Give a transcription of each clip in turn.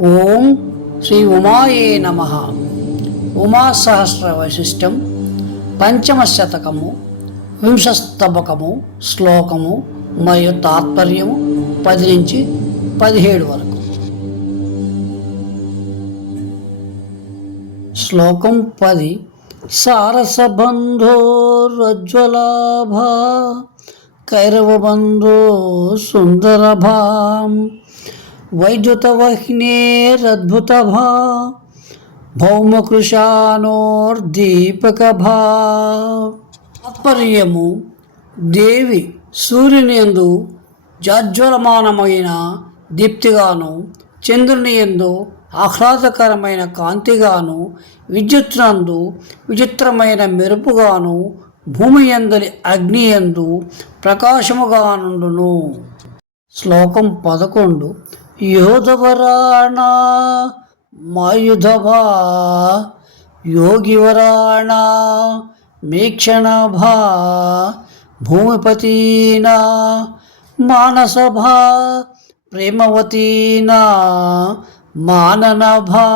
ఓం శ్రీ ఉమాయే నమ. ఉమా సహస్ర వైశిష్టం పంచమ శతకము వింశస్తబకము శ్లోకము మరియు తాత్పర్యము పది నుంచి పదిహేడు వరకు. శ్లోకం పది. సారసబంధోరజ్వలాభ కైరవబంధో సుందరభాం. వైద్యుతవహ్నేరద్భుతభా భౌమకృశానోర్దీపకభా తాత్పర్యము దేవి సూర్యుని యందు జాజ్వలమానమైన దీప్తిగాను చంద్రుని యందు ఆహ్లాదకరమైన కాంతిగాను విద్యుత్నందు విచిత్రమైన మెరుపుగాను భూమి యందలి అగ్ని యందు ప్రకాశముగానుండును. శ్లోకం పదకొండు. యోధవరాణ మాయుధభా యోగివరాణ మీక్షణభా భూమిపతీనా మానసభా ప్రేమవతీనా మాననభా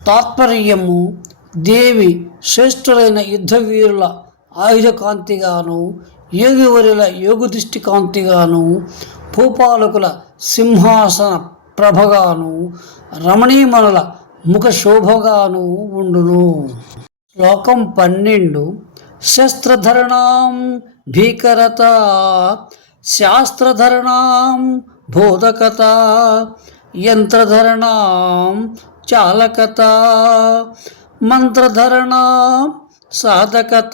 తాత్పర్యము దేవి శ్రేష్ఠులైన యుద్ధవీరుల ఆయుధ కాంతిగాను యోగివరుల యోగదృష్టి కాంతిగాను భూపాలకుల సింహాసన ప్రభగాను రమణీమణుల ముఖ శోభగాను ఉండును. శ్లోకం పన్నెండు. శస్త్రధరణాం భీకరత శాస్త్రధరణాం బోధకత యంత్రధరణాం చాలకత మంత్రధరణాం సాధకత.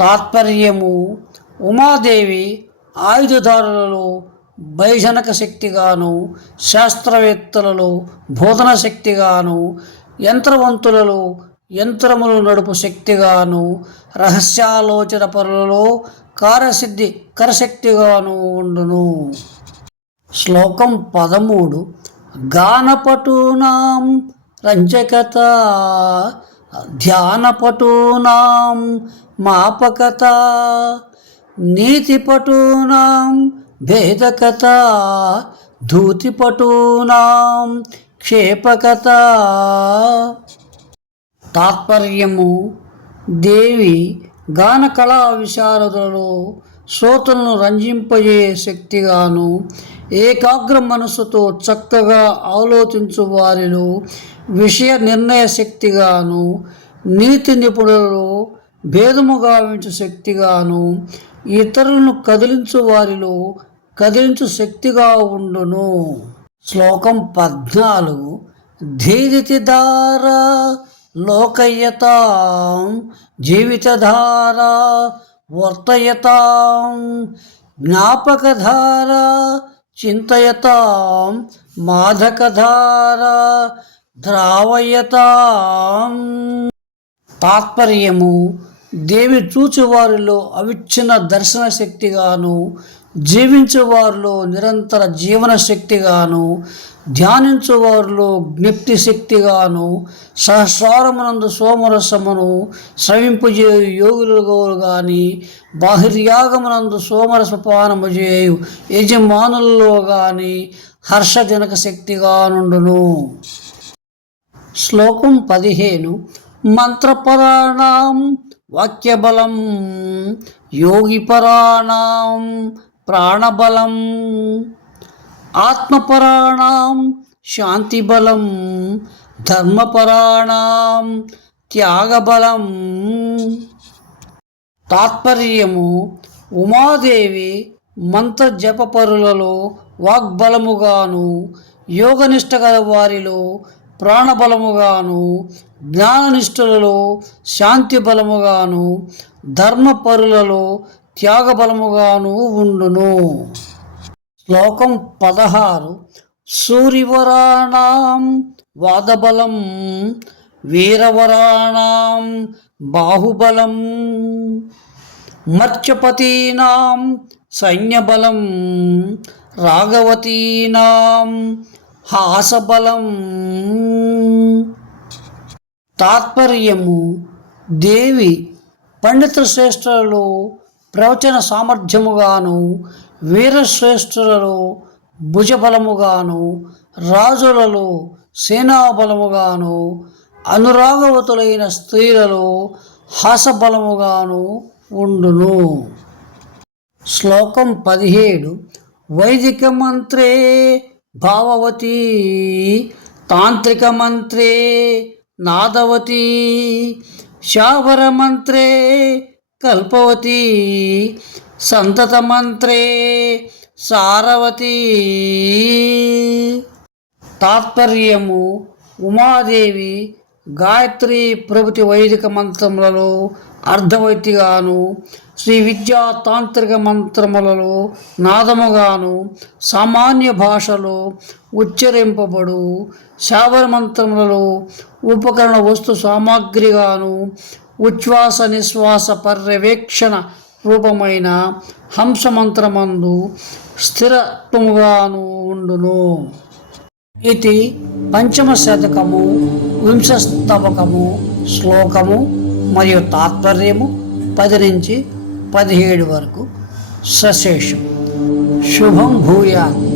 తాత్పర్యము ఉమాదేవి ఆయుధదారులలో భయజనక శక్తిగాను శాస్త్రవేత్తలలో బోధన శక్తిగాను యంత్రవంతులలో యంత్రములు నడుపు శక్తిగాను రహస్యాలోచన పరులలో కార్యసిద్ధి కరశక్తిగాను ఉండును. శ్లోకం పదమూడు. గానపటూనాం రంజకత ధ్యానపటూనాం మాపకత. నీతిపటూనాం భేదకత ధూతిపటూనాం క్షేపకత తాత్పర్యము దేవి గాన కళా విశారదులలో శ్రోతలను రంజింపజే శక్తిగాను ఏకాగ్ర మనసుతో చక్కగా ఆలోచించు వారిలో విషయ నిర్ణయ శక్తిగాను నీతి నిపుణులలో భేదముగావించు శక్తిగాను ఇతరులను కదిలించు వారిలో కదిలించు శక్తిగా ఉండును. శ్లోకం పద్నాలుగు. ధీరితి దార లోకయతాం జీవితధార వర్తయతాం జ్ఞాపకధార చింతయతాం మాధకధార ద్రావయతాం. తాత్పర్యము దేవి చూచువారిలో అవిచ్ఛిన్న దర్శన శక్తిగాను జీవించేవారిలో నిరంతర జీవన శక్తిగాను ధ్యానించువారిలో జ్ఞప్తి శక్తిగాను సహస్రారమునందు సోమరసమును శ్రవింపజేయు యోగులుగా కానీ బాహిర్యాగమునందు సోమరసపానము చేయు యజమానుల్లో గాని హర్షజనక శక్తిగా నుండును శ్లోకం పదిహేను. మంత్రపరాణం వాక్యబలం యోగిపరాణం ప్రాణబలం ఆత్మపరాణం శాంతిబలం ధర్మపరాణం త్యాగబలం. తాత్పర్యము ఉమాదేవి మంత్ర జపపరులలో వాగ్బలముగాను యోగనిష్ట గల వారిలో ప్రాణబలముగాను జ్ఞాననిష్ఠులలో శాంతి బలముగాను ధర్మపరులలో త్యాగబలముగాను ఉండును. శ్లోకం పదహారు. సూర్యవరాణం వాదబలం వీరవరాణం బాహుబలం మత్స్యపతీనాం సైన్యబలం రాఘవతీనాం హాసబలం. తాత్పర్యము దేవి పండిత శ్రేష్ఠులలో ప్రవచన సామర్థ్యముగాను వీరశ్రేష్ఠులలో భుజబలముగాను రాజులలో సేనాబలముగాను అనురాగవతులైన స్త్రీలలో హాసబలముగాను ఉండును. శ్లోకం పదిహేడు. వైదిక మంత్రే భావవతి తాంత్రిక మంత్రే నాదవతి శావర మంత్రే కల్పవతి సంతత మంత్రే సారవతి. తాత్పర్యము ఉమాదేవి గాయత్రి ప్రభుతి వైదిక మంత్రములలో అర్ధవైతిగాను శ్రీ విద్యా తాంత్రిక మంత్రములలో నాదముగాను సామాన్య భాషలో ఉచ్చరింపబడు. శావర మంత్రములలో ఉపకరణ వస్తు సామాగ్రిగాను ఉచ్ఛ్వాస నిశ్వాస పర్యవేక్షణ రూపమైన హంసమంత్రమందు స్థిరత్వముగాను ఉండును. ఇది పంచమ శతకము వింశస్తవకము శ్లోకము మరియు తాత్పర్యము పది నుంచి పదిహేడు వరకు సశేషం. శుభం భూయాత్.